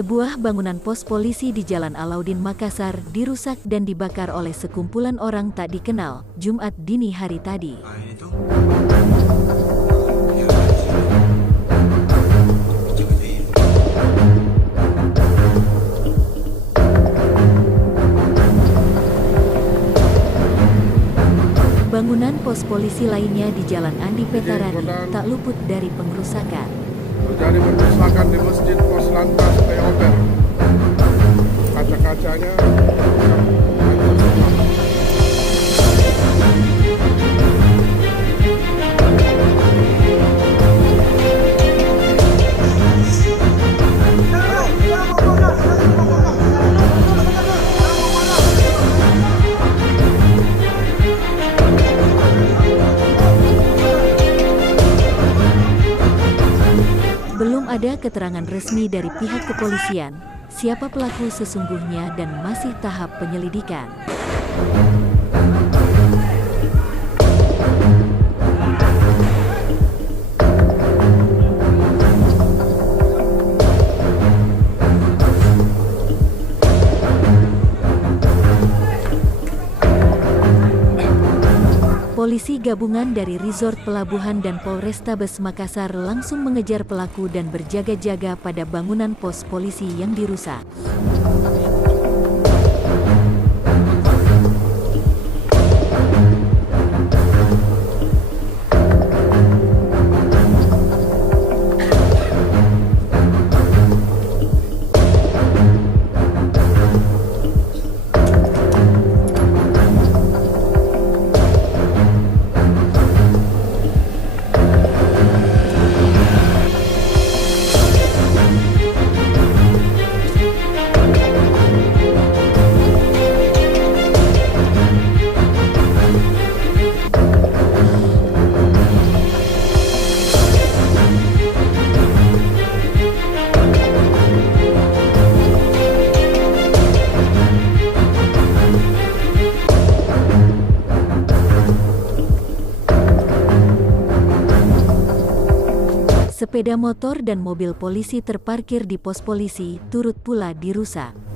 Sebuah bangunan pos polisi di Jalan Alauddin Makassar dirusak dan dibakar oleh sekumpulan orang tak dikenal, Jumat dini hari tadi. Bangunan pos polisi lainnya di Jalan Andi Petarani tak luput dari pengerusakan. Terjadi pengerusakan di Masjid Pos Lantas Peoper. Kaca-kacanya hancur semua. Belum ada keterangan resmi dari pihak kepolisian, siapa pelaku sesungguhnya dan masih tahap penyelidikan. Polisi gabungan dari Resort Pelabuhan dan Polrestabes Makassar langsung mengejar pelaku dan berjaga-jaga pada bangunan pos polisi yang dirusak. Sepeda motor dan mobil polisi terparkir di pos polisi turut pula dirusak.